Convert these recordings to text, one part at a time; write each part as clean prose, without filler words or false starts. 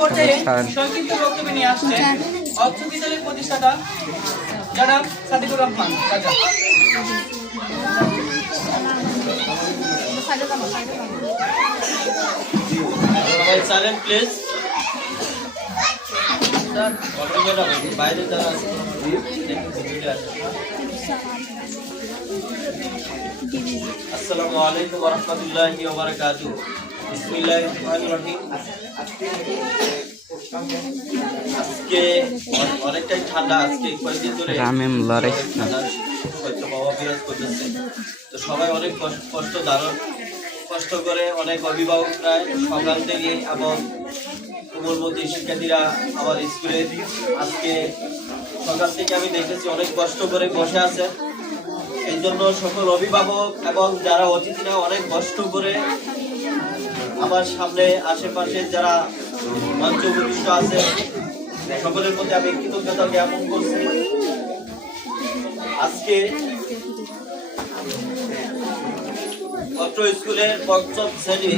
পর্যায়ে সংক্ষিপ্ত বক্তব্য নিয়ে আসছেন অর্থ বিদ্যালয়ের প্রতিষ্ঠাতা জনাব সাদিকুর রহমান রাজা। Silent please. বাইরে যারা আসসালামু আলাইকুম ওয়া রাহমাতুল্লাহি ওয়া বারাকাতুহু। বিসমিল্লাহির রহমানির রহিম। আজকে অনেকটাই ঠান্ডা, আজকে কয়েকদিন ধরে বিরাজ করতেছে। তো সবাই অনেক কষ্ট করে, অনেক অভিভাবকরা সকাল থেকে এবং কোমলমতি শিক্ষার্থীরা আমার স্কুলে আজকে সকাল থেকে আমি দেখেছি অনেক কষ্ট করে বসে আছে। এই জন্য সকল অভিভাবক এবং যারা অতিথিরা অনেক কষ্ট করে আমার সামনে আশেপাশে যারা মঞ্চ উপবিষ্ট আছে সকলের প্রতি আমি কৃতজ্ঞতা জ্ঞাপন করছি। আজকে অত্র স্কুলের পঞ্চম শ্রেণী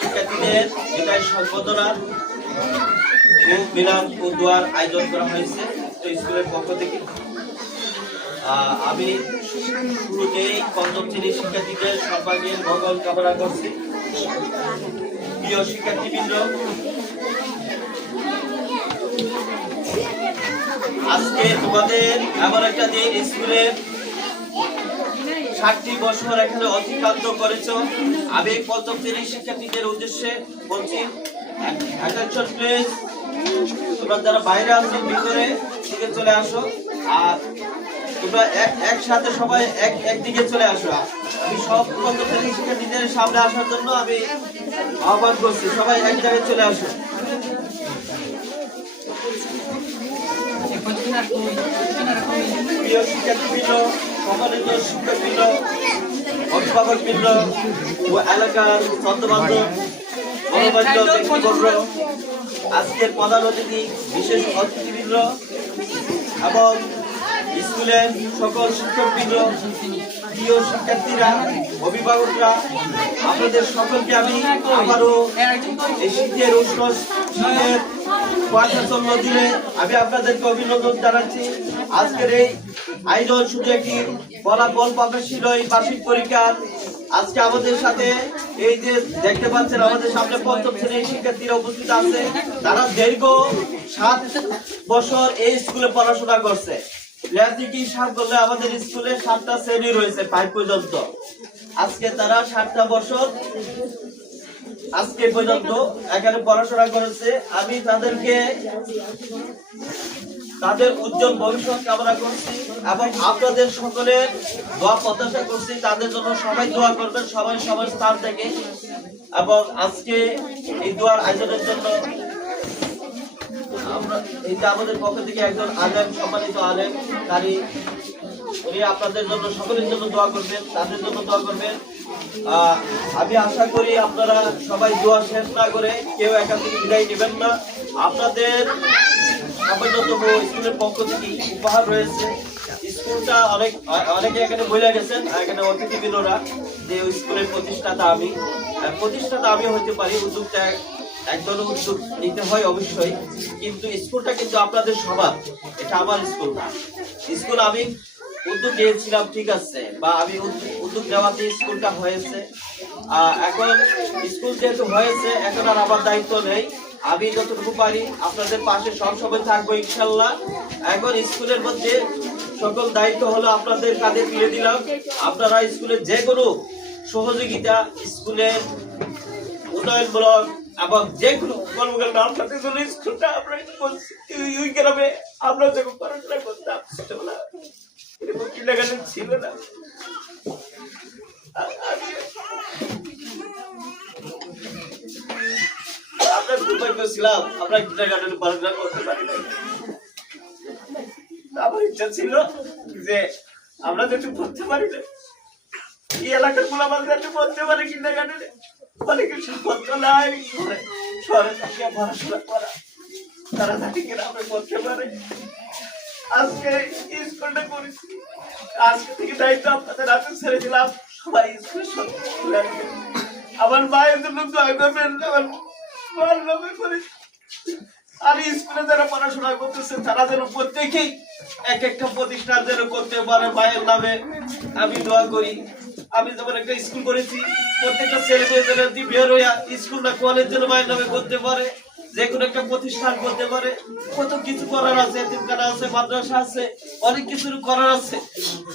শিক্ষার্থীদের বিদায় সংবর্ধনার মিলাদ ও দোয়ার আয়োজন করা হয়েছে তো স্কুলের পক্ষ থেকে। আমি শুরুতেই পঞ্চম শ্রেণীর শিক্ষার্থীদের সর্বাঙ্গীন মঙ্গল কামনা করছি। প্রিয় শিক্ষার্থীবৃন্দ, আজকে তোমাদের এমন একটা দিন, স্কুলের 60টি বছর এখানে অতিক্রান্ত করেছ। আমি পঞ্চম শ্রেণীর শিক্ষার্থীদের উদ্দেশ্যে বলছি, অ্যাটেনশন প্লিজ। তোমরা যারা বাইরে আছো ভিতরে দিকে চলে আসো, আর তোমরা একসাথে সবাই একদিকে চলে আসো। আমি সব পঞ্চম শ্রেণীর শিক্ষার্থীদের সামনে আসার জন্য আমি আহ্বান করছি, সবাই এক জায়গায় চলে আসো। প্রিয় শিক্ষার্থীবৃন্দ, সম্মানিত শিক্ষকবৃন্দ, অভিভাবকবৃন্দ ও এলাকার ছদ্মবান্ধব গণমান্য ব্যক্তিবর্গ, আজকের প্রধান অতিথি, বিশেষ অতিথিবৃন্দ এবং স্কুলের সকল শিক্ষকবৃন্দ, প্রিয় শিক্ষার্থীরা, অভিভাবকরা, আপনাদের সকলকে আমি আবারও এই শীতের উষ্ণ শীতের কুয়াশাচ্ছন্ন দিনে আমি আপনাদেরকে অভিনন্দন জানাচ্ছি। আজকের এই আয়োজন শুধু একটি ফলাফল প্রকাশী নয়, বার্ষিক পরীক্ষার। আজকে আমাদের সাথে এই যে দেখতে পাচ্ছেন আমাদের সামনে পঞ্চম শ্রেণীর শিক্ষার্থীরা উপস্থিত আছে। তারা দীর্ঘ 7 বছর এই স্কুলে পড়াশোনা করছে। করলে আমাদের স্কুলে 7টা শ্রেণী রয়েছে 5 পর্যন্ত। আজকে তারা 7টা বছর আজকে পর্যন্ত এখানে পড়াশোনা করেছে। আমি তাদেরকে তাদের উজ্জ্বল ভবিষ্যৎ কামনা করছি এবং আপনাদের সকলের দোয়া প্রত্যাশা করছি। তাদের জন্য সবাই দোয়া করবেন, সবাই সবার স্থান থেকে। এবং আজকে এই দোয়ার আয়োজনের জন্য আমরা এই যে আমাদের পক্ষ থেকে একজন আলেম, সম্মানিত আলেম কারি, উনি আপনাদের জন্য সকলের জন্য দোয়া করবেন, তাদের জন্য দোয়া করবেন। আমি আশা করি আপনারা সবাই দোয়া শেষ না করে কেউ এখান থেকে বিদায় নেবেন না। আপনাদের সামান্যতম স্কুলের পক্ষ থেকে উপহার রয়েছে। স্কুলটা অনেকে এখানে বলে গেছেন, এখানে অতিথিবৃন্দরা, যে স্কুলের প্রতিষ্ঠাতা আমি হতে পারি। উদ্যোগটা একদলও উদ্যোগ নিতে হয় অবশ্যই, কিন্তু স্কুলটা কিন্তু আপনাদের সবার, এটা আমার স্কুল না। স্কুল আমি উদ্যোগ নিয়েছিলাম, ঠিক আছে, বা আমি উদ্যোগ নেওয়াতে স্কুলটা হয়েছে। এখন স্কুল যেহেতু হয়েছে, এখন আর আমার দায়িত্ব নেই। আমি যতটুকু পারি আপনাদের পাশে সবসময় থাকবো ইনশাল্লাহ। এখন স্কুলের মধ্যে সকল দায়িত্ব হলো আপনাদের কাঁধে তুলে দিলাম। আপনারা স্কুলের যে কোনো সহযোগিতা, স্কুলের উন্নয়নমূলক এবং যে কোনো কর্মকাণ্ড আপনাদের জন্য স্কুলটা আমরা ওই গ্রামে আমরা যখন পড়াশোনা করতাম ছোটবেলা এরকম কিন্ডারগার্টেন ছিল না। আমরা দুর্ভাগ্য ছিলাম, আমরা কিন্ডারগার্টেনে পড়াশোনা করতে পারি না। আমার ইচ্ছা ছিল যে আমরা যেহেতু পড়তে পারি না, এই এলাকার পোলাপান যাতে পড়তে পারে কিন্ডারগার্টেনে, অনেকের সামর্থ্য নাই শহরে থাকিয়ে পড়াশোনা করা, তারা যাতে গ্রামে পড়তে পারে। আজকে স্কুলটা করেছি, আজকে থেকে দায়িত্ব আপনাদের হাতে ছেড়ে দিলাম। সবাই স্কুলের সঙ্গে আমার মায়ের জন্য দোয়া করবেন, আমার মার নামে করে আর স্কুলে যারা পড়াশোনা করতেছে তারা যেন প্রত্যেকেই এক একটা প্রতিষ্ঠান যেন করতে পারে মায়ের নামে আমি দোয়া করি। আমি যেমন একটা স্কুল করেছি, প্রত্যেকটা ছেলে মেয়ে যেন বের হইয়া স্কুল না কলেজ যেন মায়ের নামে করতে পারে, যে কোনো একটা প্রতিষ্ঠান করতে পারে। কত কিছু করার আছে, এতিমখানা আছে, মাদ্রাসা আছে, অনেক কিছু করার আছে।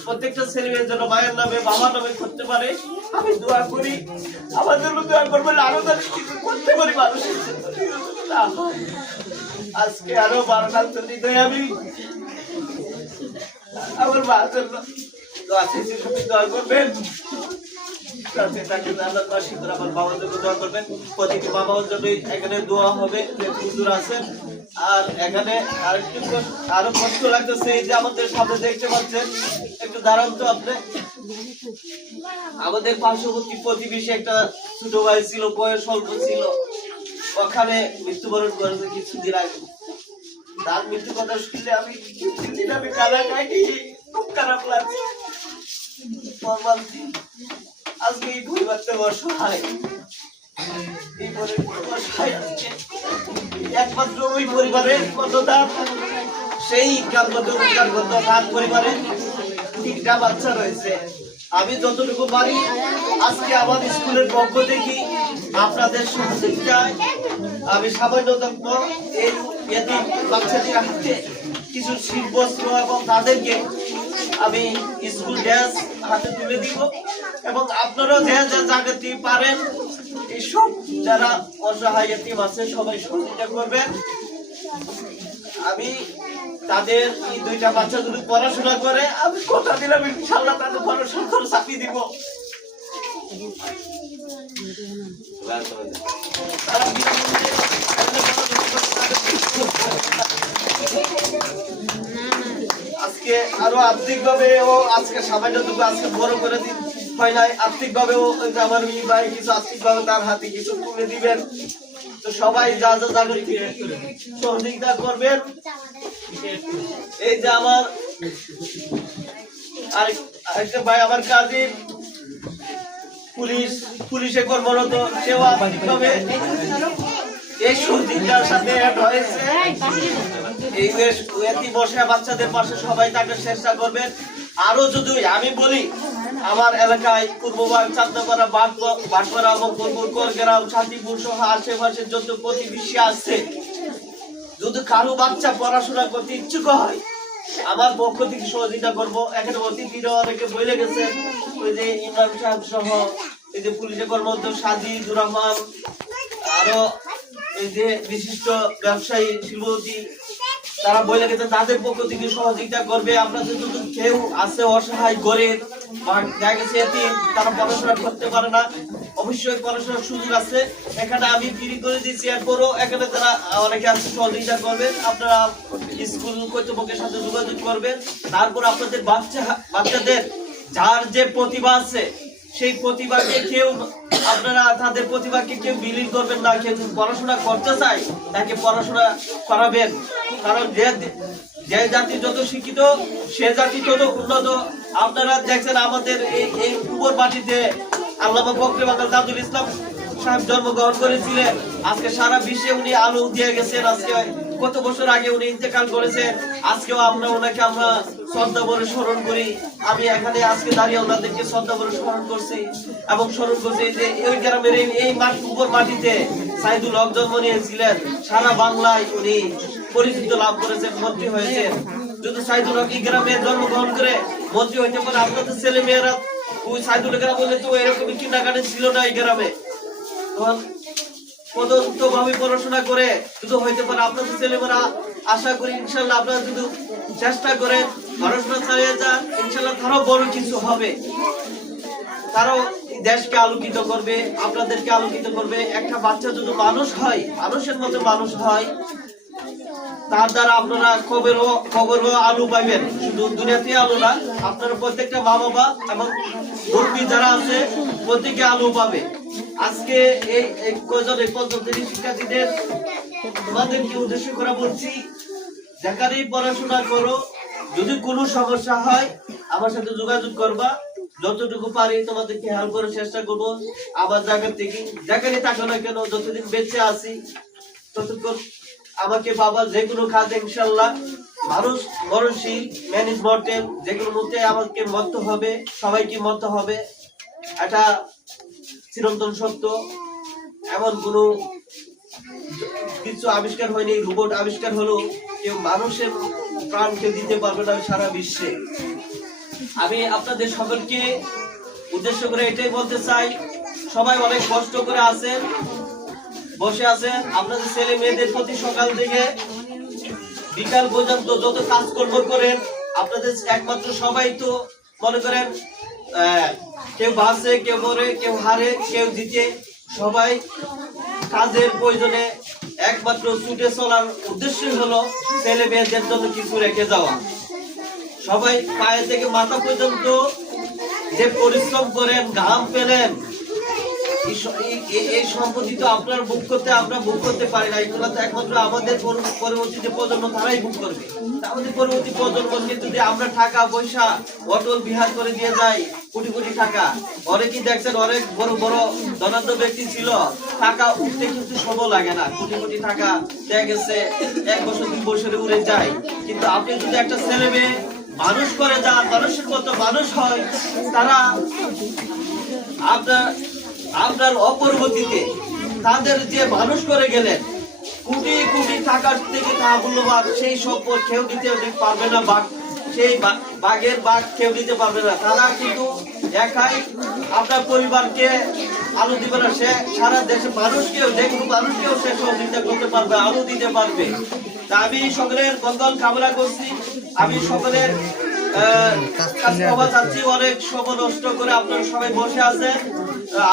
প্রত্যেকটা ছেলে মেয়ে যেন মায়ের নামে বাবার নামে করতে পারে আমি দোয়া করি। আমার জন্য দোয়া করবেন, আরো যেন কিছু করতে পারি মানুষের জন্য। আজকে আরো 12টা দিতে আমি আমার মার জন্য দোয়া চেয়েছি, সবাই দোয়া করবেন। আমার বাবার জন্য দোয়া করবেন। প্রতিটি বাবার জন্য এখানে দোয়া হবে, হুজুর আছেন। আর এখানে আরো কষ্ট লাগতেছে, এই যে আমাদের সামনে দেখতে পাচ্ছেন, একটু দাঁড়ান তো আপনি। আমাদের পার্শ্ববর্তী প্রতিবেশী একটা ছোট ভাই ছিল, বয়স অল্প ছিল, ওখানে মৃত্যুবরণ করেছে কিছুদিন আগে। তার মৃত্যু কথা শুনলে আমি কিছুদিন আমি কালা কাটি, খুব খারাপ লাগছে। আজকে এই পরিবারটা অসহায়, এই অসহায় আজকে একমাত্র ওই পরিবারের কতদান, সেই তার পরিবারে 3টা বাচ্চা রয়েছে। আমি যতটুকু পারি আজকে আমার স্কুলের পক্ষ থেকে আপনাদের সহযোগিতায় আমি সামান্যতম এই এতিম বাচ্চাদের হাতে কিছু শীতবস্ত্র এবং তাদেরকে আমি স্কুল ড্রেস হাতে তুলে দিব। এবং আপনারাও যে যে জায়গাতে পারেন এইসব যারা অসহায় এতিম আছে সবাই সহযোগিতা করবেন। আমি তাদের এই 2টা বাচ্চা যদি পড়াশোনা করে আমি কথা দিলাম ইনশাআল্লাহ তাদের পড়াশোনা খরচ চাপিয়ে দিব। আজকে আরো আর্থিক ভাবে ও আজকে সামান্যটুকু আজকে বড় করে দিন হয় নাই, আর্থিক ভাবে ও আমার ভাই কিছু আর্থিক ভাবে তার হাতে কিছু তুলে দিবেন। তো সবাই যা যা জায়গায় সহযোগিতা করবেন। এই যে আমার আরেকটা ভাই আমার কাজে পুলিশে কর্মরত, সেও আর্থিকভাবে এই সহযোগিতার সাথে অ্যাড হয়েছে। এই বসে বাচ্চাদের পাশে সবাই তাকে চেষ্টা করবেন। আরো যদি আমি বলি আমার এলাকায় পূর্ববাগ, চাঁদপাড়া, বাগপাড়া এবং গ্রাম, শান্তিপুর সহ আশেপাশের যত প্রতিবেশী আছে, যদি কারো বাচ্চা পড়াশোনা করতে ইচ্ছুক হয় আমার পক্ষ থেকে সহযোগিতা করবো। এখানে অতিথিরা অনেকে বলে গেছে, ওই যে ইমরান সাহেব সহ এই যে পুলিশের কর্মরত সাজিদুর রহমান, আরো এই যে বিশিষ্ট ব্যবসায়ী শিল্পপতি, তারা বলে গেছে তাদের পক্ষ থেকে সহযোগিতা করবে। আপনাদের যদি কেউ আছে অসহায় গরিব বা দেখা গেছে এতিম, তারা পড়াশোনা করতে পারে না, অবশ্যই পড়াশোনার সুযোগ আছে। এখানে আমি ফ্রি করে দিয়েছি, এরপরও এখানে যারা অনেকে আছে সহযোগিতা করবেন। আপনারা স্কুল কর্তৃপক্ষের সাথে যোগাযোগ করবেন। তারপর আপনাদের বাচ্চাদের যার যে প্রতিভা আছে সেই প্রতিভাকে কেউ আপনারা তাদের প্রতিভাকে কেউ বিলীন করবেন না। কেউ পড়াশোনা করতে চায় তাকে পড়াশোনা করাবেন, কারণ যে জাতি যত শিক্ষিত সে জাতি তত উন্নত। আপনারা দেখছেন আমাদের এই উপর মাটিতে আল্লামা ফখরুল দাদুল ইসলাম সাহেব জন্মগ্রহণ করেছিলেন। আজকে সারা বিশ্বে উনি আলো দিয়ে গেছেন। আজকে কত বছর আগে উনি ইন্তেকাল করেছেন। আজকেও আমরা ওনাকে আমরা শ্রদ্ধা ভরে স্মরণ করি। আমি এখানে আজকে দাঁড়িয়ে ওনাদেরকে শ্রদ্ধা ভরে স্মরণ করছি এবং স্মরণ করছি যে ওই গ্রামের এই উপর মাটিতে সাইদুল হক জন্ম নিয়েছিলেন। সারা বাংলায় উনি পরিচিত লাভ করেছেন, মন্ত্রী হয়েছেন। যদি সাইদুল হক এই গ্রামে জন্মগ্রহণ করে মন্ত্রী হইতে পারে, আপনাদের ছেলে মেয়েরা ওই সাইদুল গ্রাম বলে তো এরকমই কিনাকাটা ছিল না এই গ্রামে। তখন পদন্ত ভাবে পড়াশোনা করে শুধু হইতে পারে আপনাদের ছেলেমেয়েরা। আশা করি ইনশাল্লাহ আপনারা যদি চেষ্টা করেন পড়াশোনা চালিয়ে যান, ইনশাল্লাহ তারাও বড় কিছু হবে, তারাও দেশকে আলোকিত করবে, আপনাদেরকে আলোকিত করবে। একটা বাচ্চা যদি মানুষ হয়, মানুষের মতো মানুষ হয়, তার দ্বারা আপনারা খবরও আলো পাইবেন। শুধু দুনিয়াতে আলো না, আপনারা প্রত্যেকটা মা বাবা এবং মুরব্বী যারা আছে প্রত্যেকে আলো পাবে। আজকে এই কয়জন এই পঞ্চম শ্রেণীর শিক্ষার্থীদের তোমাদেরকে উদ্দেশ্য করে বলছি, যেখানেই পড়াশোনা করো, যদি কোনো সমস্যা হয় আমার সাথে যোগাযোগ করবা। যতটুকু পারি তোমাদেরকে হেল্প করার চেষ্টা করবো আমার জায়গা থেকে। যেখানে থাকো না কেন, যতদিন বেঁচে আছি ততক্ষণ আমাকে বাবা যে কোনো কাজে ইনশাল্লাহ মানুষ মরণশীল ম্যানেজ মর্টেল যে কোনো মুহূর্তে আমাকে মরতে হবে, সবাইকে মরতে হবে, এটা চিরন্তন সত্য। এমন কোনো কিছু আবিষ্কার হয়নি, রোবট আবিষ্কার হলো, কেউ মানুষের প্রাণকে দিতে পারবে না সারা বিশ্বে। আমি আপনাদের সকলকে উদ্দেশ্য করে এটাই বলতে চাই, সবাই অনেক কষ্ট করে আছেন, বসে আছেন। আপনাদের ছেলে মেয়েদের প্রতি সকাল থেকে বিকাল পর্যন্ত যত কাজকর্ম করেন, আপনাদের একমাত্র সবাই তো মনে করেন কেউ বাঁচে, কেউ মরে, কেউ হারে, কেউ জিতে, সবাই কাজের প্রয়োজনে একমাত্র ছুটে চলার উদ্দেশ্য হলো ছেলে মেয়েদের জন্য কিছু রেখে যাওয়া। সবাই পায়ে থেকে মাথা পর্যন্ত যে পরিশ্রম করেন, ঘাম পেলেন, এই সম্পত্তি তো আপনার বুক করতে আমরা বুক করতে পারি না, এগুলো তো একমাত্র আমাদের পরবর্তী যে প্রজন্ম তারাই বুক করবে। আমাদের পরবর্তী প্রজন্মকে যদি আমরা টাকা পয়সা অটল বিহার করে দিয়ে যাই, কোটি কোটি টাকা, অনেকেই দেখছেন অনেক বড় বড় ধনাঢ্য ব্যক্তি ছিল, টাকা উঠতে কিন্তু সময় লাগে না, কোটি কোটি টাকা দেখা গেছে 1 বছর 2 বছরে উড়ে যায়। কিন্তু আপনি যদি একটা ছেলে মেয়ে মানুষ করে যান, মানুষের মতো মানুষ হয়, তারা আপনার অপরবর্তীতে তাদের যে মানুষ করে গেলেন, কোটি কোটি টাকার থেকে তা মূল্যবান সেই সম্পদ কেউ দিতে পারবে না, সেই বাঘের বাঘ কেউ দিতে পারবে না। তারা কিন্তু একাই আপনার পরিবারকে আলো দিবে না, সে সারা দেশের মানুষকেও, যে কোনো মানুষকেও সে সহযোগিতা করতে পারবে, আলো দিতে পারবে। তা আমি সকলের মঙ্গল কামনা করছি, আমি সকলের অনেক সময় নষ্ট করে আপনারা সবাই বসে আছেন,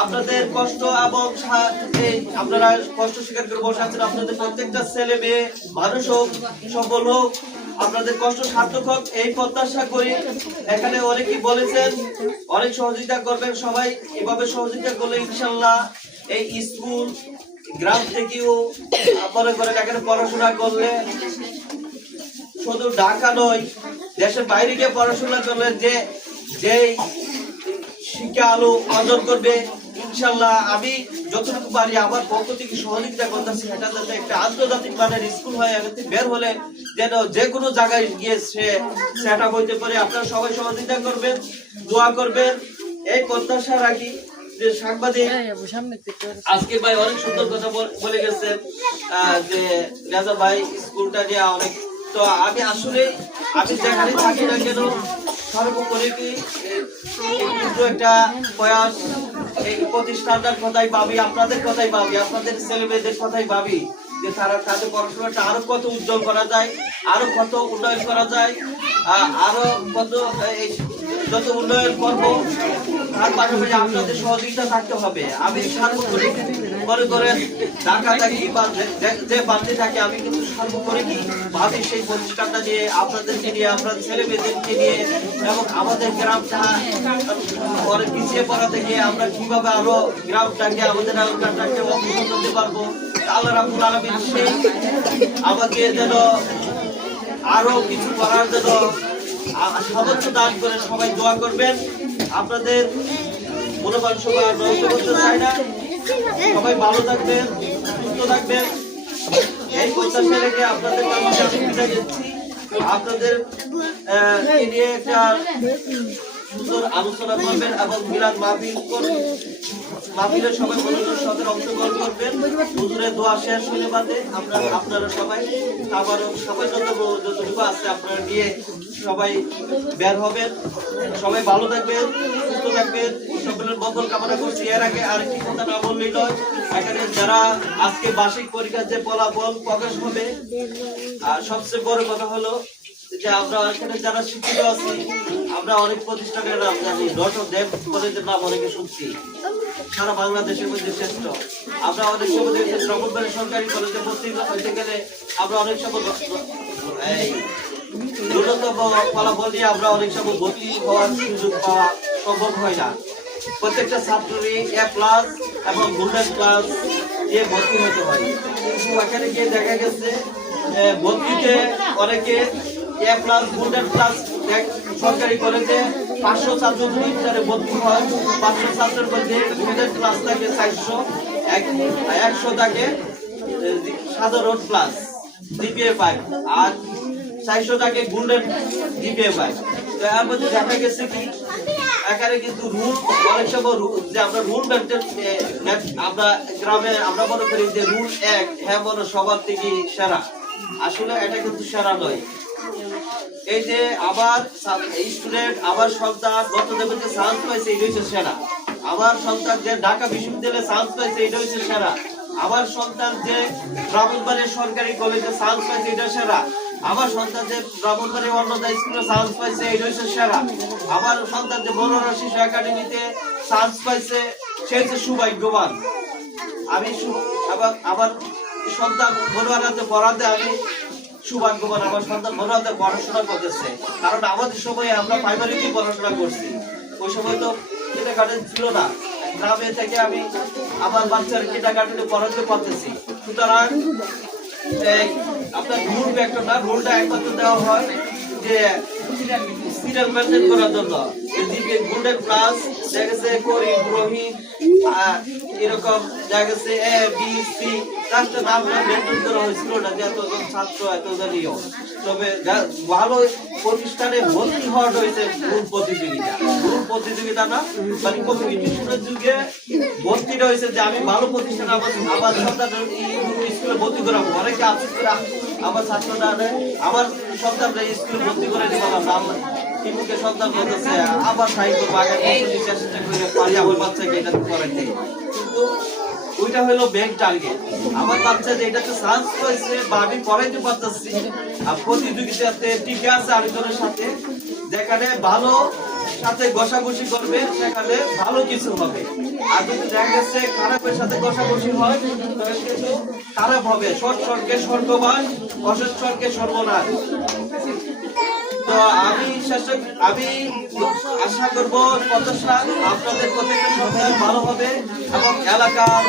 আপনাদের কষ্ট এবং আপনারা কষ্ট স্বীকার করে বসে আছেন। আপনাদের প্রত্যেকটা ছেলে মেয়ে মানুষ হোক, সফল হোক, আপনাদের কষ্ট সার্থক হোক এই প্রত্যাশা করি। এখানে অনেকেই বলেছেন অনেক সহযোগিতা করবেন, সবাই এভাবে সহযোগিতা করলে ইনশাল্লাহ এই স্কুল গ্রাম থেকেও মনে করেন এখানে পড়াশোনা করলে শুধু ঢাকা নয়, দেশের বাইরে গিয়ে পড়াশোনা করলে যে শিক্ষা আলো অর্জন করবে ইনশাল্লাহ। আমি যতটুকু পারি আমার পক্ষ থেকে সহযোগিতা করতেছি, সেটা যাতে একটা আন্তর্জাতিক মানের স্কুল হয়, এখান থেকে বের হলে যেন যে কোনো জায়গায় গিয়ে সেটা হইতে পারে। আপনারা সবাই সহযোগিতা করবেন, দোয়া করবেন, এই প্রত্যাশা রাখি। যে সাংবাদিক আজকে ভাই অনেক সুন্দর কথা বলে গেছেন, যে রাজা ভাই স্কুলটা নিয়ে অনেক, তো আমি আসলে আমি যেখানে থাকি না কেন সর্বোপরি কি কিন্তু একটা প্রয়াস, এই প্রতিষ্ঠানটার কথাই ভাবি, আপনাদের কথাই ভাবি, আপনাদের ছেলে মেয়েদের কথাই ভাবি, যে তারা তাদের পড়াশোনাটা আরো কত উজ্জ্বল করা যায়, আরো কত উন্নয়ন করা যায়, আরো কত যত উন্নয়ন করবো তার পাশাপাশি আপনাদের সহযোগিতা থাকতে হবে। আমি সার্বক্ষণিক মনে করেন ঢাকা থাকি বা যে বাড়তে থাকে, আমি কিন্তু সার্বক্ষণিক ভাবি সেই প্রতিষ্ঠানটা নিয়ে, আপনাদেরকে নিয়ে, আপনাদের ছেলে মেয়েদেরকে নিয়ে, এবং আমাদের গ্রামটা অনেক পিছিয়ে পড়া থেকে আমরা কিভাবে আরো গ্রামটাকে, আমাদের এলাকাটাকে অগ্রসর করতে পারবো। আল্লাহ রাব্বুল আলামিন সেই আমাকে যেন আরো কিছু করার জন্য সামর্থ্য দান করে, সবাই দোয়া করবেন। আপনাদের মনোবল সবাই নষ্ট করতে চাই না, সবাই ভালো থাকবেন, সুস্থ থাকবেন, এই প্রত্যাশা রেখে আপনাদের কাছে আমি বিদায় দিচ্ছি। আপনাদের নিয়ে একটা সুন্দর আলোচনা করবেন এবং মিলাদ মাহফিল করবেন, মাহফিলের সবাই মনোযোগ সাথে অংশগ্রহণ করবেন। হুজুরের দোয়া শেষ হলে বাদে আপনারা সবাই আবার সবাই যতটুকু আছে আপনারা নিয়ে সবাই বের হবেন। সবাই ভালো থাকবেন, সুস্থ থাকবেন, সকলের মঙ্গল কামনা করছি। এর আগে আরেকটি কথা না বললেই নয়, এখানে যারা আজকে বার্ষিক পরীক্ষার যে ফলাফল প্রকাশ হবে, আর সবচেয়ে বড় কথা হলো যে আমরা এখানে যারা শিক্ষিত আছি, আমরা অনেক প্রতিষ্ঠানের নাম জানি, দেব কলেজের নাম অনেকে শুনছি, সারা বাংলাদেশের মধ্যে শ্রেষ্ঠ। আমরা অনেক সময় রকমবারের সরকারি কলেজে ভর্তি হইতে গেলে আমরা অনেক সময় ন্যূনতম ফলাফল দিয়ে আমরা অনেক সময় ভর্তি হওয়ার সুযোগ পাওয়া সম্ভব হয় না। প্রত্যেকটা ছাত্রই A+ এবং গোল্ডেন ক্লাস দিয়ে ভর্তি হতে হয়, কিন্তু এখানে গিয়ে দেখা গেছে ভর্তিতে অনেকে A+ গোল্ডেন ক্লাস সরকারি কলেজে 500 ছাত্র দুইটারে ভর্তি হয়, 500 ছাত্রের মধ্যে গোল্ডেন ক্লাস থাকে 400, 100 থাকে সাধারণ ক্লাস। জিপিএ 5 আর 400টাকে গোল্ডেন জিপিএ 5। তো এর মধ্যে দেখা গেছে কি এখানে কিন্তু রুল অনেক সময় যে আমরা রুল মেনটেন আমরা গ্রামে আমরা মনে করি যে রুল 1 হ্যাঁ মনে সবার থেকে সেরা, আসলে এটা কিন্তু সেরা নয়। এই যে আবার স্টুডেন্ট আবার সন্তান গতদেবীতে চান্স পাইছে এটা হচ্ছে সেরা, আমার সন্তান যে ঢাকা বিশ্ববিদ্যালয়ে চান্স পাইছে এটা হচ্ছে সেরা, আমার সন্তান যে ব্রাহ্মণবাড়িয়া সরকারি কলেজে চান্স পাইছে এটা সেরা, আমার সন্তান যে ব্রাহ্মণবাড়িয়া অন্নদা স্কুলে চান্স পাইছে এটা হচ্ছে সেরা, আমার সন্তান যে বড়রা শিশু একাডেমিতে চান্স পাইছে সে হচ্ছে সৌভাগ্যবান। আমি আমার সন্তান বড়রাতে পড়াতে আমি সৌভাগ্যবান, আমার সন্তান বড়রাতে পড়াশোনা করতেছে। কারণ আমাদের সময় আমরা প্রাইমারিতে পড়াশোনা করছি, ওই সময় তো কিন্ডারগার্টেন ছিল না। গ্রামে থেকে আমি আমার বাচ্চার কিন্ডারগার্টেনে পড়াতে পারতেছি। সুতরাং আপনার রুল একটা না, রুলটা একমাত্র দেওয়া হয় যে সিরিয়াল মেনটেন করার জন্য। জিপিএ গোল্ডেন ক্লাস দেখা গেছে করিম রহিম এরকম দেখা গেছে এ বি সি রাষ্ট্রের নামটা মেনটেন করা হয়েছিল না যে এতজন ছাত্র এতজন ইয়ে। তবে ভালো প্রতিষ্ঠানে ভর্তি হওয়া হয়েছে গ্রুপ প্রতিযোগিতা, গ্রুপ প্রতিযোগিতা না মানে কম্পিটিশনের যুগে ভর্তিটা হয়েছে যে আমি ভালো প্রতিষ্ঠানে আমার সন্তানের স্কুলে ভর্তি করাবো। অনেকে আছে আমার ছাত্ররা আমার সন্তানরা স্কুলে ভর্তি করে দিব না, ইমুকে সন্তান বলতেছে আবার সাহিত্য বাগান পারি আমার বাচ্চাকে এটা করাইতে, কিন্তু ওইটা হলো ব্যাংক টার্গেট। আমার বাচ্চা যে এটাতে চান্স পাইছে বা আমি পড়াইতে পারতেছি প্রতিযোগিতাতে টিকে আছে আরেকজনের সাথে, যেখানে ভালো সাথে ঘষাঘষি করবে সেখানে ভালো কিছু হবে। আর যদি দেখা গেছে খারাপের সাথে ঘষাঘষি হয় তাহলে কিন্তু খারাপ হবে। সৎ স্বর্গে স্বর্গবাস, অসৎ স্বর্গে সর্বনাশ। তো আমি আশা করব প্রত্যাশা আপনাদের প্রত্যেকটা সন্তান ভালো হবে এবং এলাকার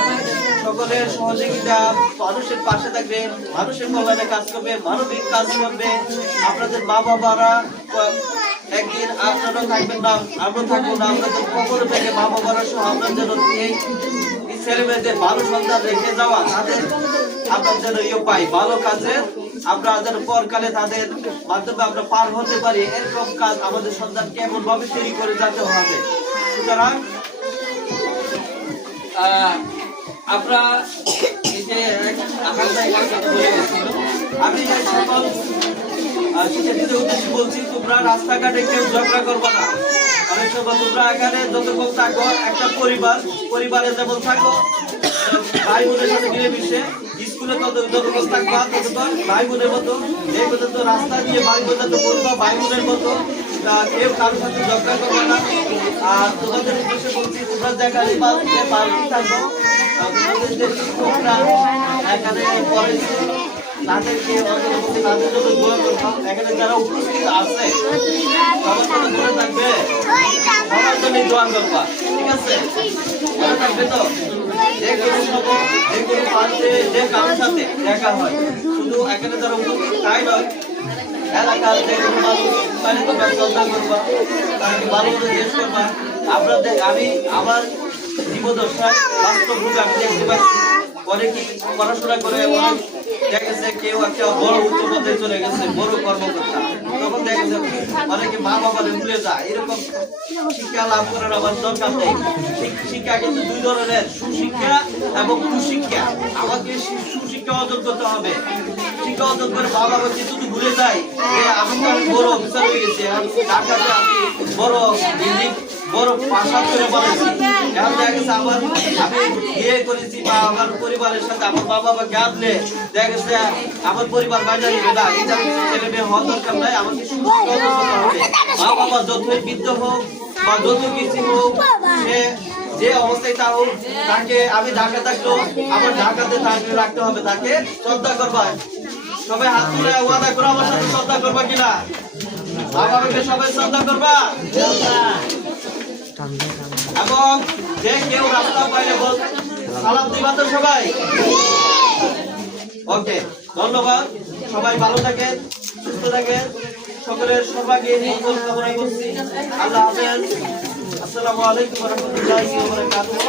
সকলের সহযোগিতা, মানুষের পাশে থাকবে, মানুষের কল্যাণে কাজ করবে, মানবিক কাজ করবে। আপনাদের মা বাবারা একদিন আপনারা থাকবেন না, আমরা থাকবো না, আপনাদের কবর থেকে মা বাবারা সহ আমরা যেন এই ছেলে মেয়েদের ভালো সন্তান রেখে যাওয়া তাদের আমরা যেন ইয়ে পাই, ভালো কাজে আমরা যেন পরকালে তাদের মাধ্যমে আমরা পার হতে পারি, এরকম কাজ আমাদের সন্তানকে এমন ভাবে তৈরি করে যেতে হবে। সুতরাং আমরা এই যে আমি সকল শিক্ষার্থীদের উদ্দেশ্যে বলছি, তোমরা রাস্তাঘাটে কেউ ঝগড়া করবো না। অনেক সময় তোমরা এখানে যতক্ষণ থাকো একটা পরিবারে যেমন থাকো ভাই বোনের সাথে মিলেমিশে, স্কুলে যতক্ষণ থাকবা ততক্ষণ ভাই বোনের মতো, এই পর্যন্ত রাস্তা দিয়ে ভাই বোনের তো বলবো ভাই বোনের মতো, কেউ কারোর সাথে ঝগড়া করবে না। আর তোমাদের উদ্দেশ্যে বলছি, তোমরা যেখানে পার্টি থাকো তোমাদের যে শিক্ষকরা এখানে পড়াইছে তাদেরকে তাদের জন্য দোয়া করবো। এখানে যারা উপস্থিত আছে সবার জন্য দূরে থাকবে, সবার জন্য দোয়া করবা, ঠিক আছে? মনে থাকবে তো? যে কোনো সময় যে কোনো পার্টি যে কারোর সাথে দেখা হয়, শুধু এখানে যারা উপস্থিত তাই নয়, এলাকার যে কোনো মানুষ তাহলে তোমরা শ্রদ্ধা করবা, তাকে ভালো করে জিজ্ঞেস করবা। আপনাদের আমি আমার জীবদশায় বাস্তব রূপে আমি দেখতে পাচ্ছি অনেকে পড়াশোনা করে দেখা গেছে কেউ একটা বড় উচ্চ পর্যায়ে চলে গেছে, বড় কর্মকর্তা, তখন দেখা গেছে অনেকে মা বাবারে ভুলে যায়। এরকম শিক্ষা লাভ করার আমার দরকার নেই। শিক্ষা কিন্তু দুই ধরনের, সুশিক্ষা এবং কুশিক্ষা। আমাকে সুশিক্ষা অর্জন করতে হবে। শিক্ষা অর্জন করে মা বাবা কিন্তু ভুলে যায় যে আমি তো বড় অফিসার হয়ে গেছি, ঢাকাতে আমি বড় বিল্ডিং বড় প্রাসাদ করে বলেছি। এখন দেখা গেছে আমি বিয়ে করেছি বা আমার পরিবারের সাথে আমার মা বাবাকে আনলে দেখা গেছে আমার পরিবার বাইরে নিবে না। এটা ছেলে মেয়ে হওয়ার দরকার নাই, আমাকে সুশিক্ষা অর্জন করতে হবে। মা বাবা যতই বৃদ্ধ হোক বা যত কিছু হোক, সে যে অবস্থায় তা হোক, তাকে আমি ঢাকা থাকলেও আমার ঢাকাতে তাকে রাখতে হবে, তাকে শ্রদ্ধা করবা। সবাই হাত তুলে ওয়াদা করো আমার সাথে শ্রদ্ধা করবা কিনা? মা বাবাকে সবাই শ্রদ্ধা করবা। এবং যে কেউ রাস্তা পাইলে বল সালাম দিবা তো সবাই? ওকে, ধন্যবাদ। সবাই ভালো থাকেন, সুস্থ থাকেন, সকলের সর্বাঙ্গে মঙ্গল কামনা করছি। আল্লাহ হাফেজ। আসসালামু আলাইকুম ওয়া রাহমাতুল্লাহি ওয়া বারাকাতুহু।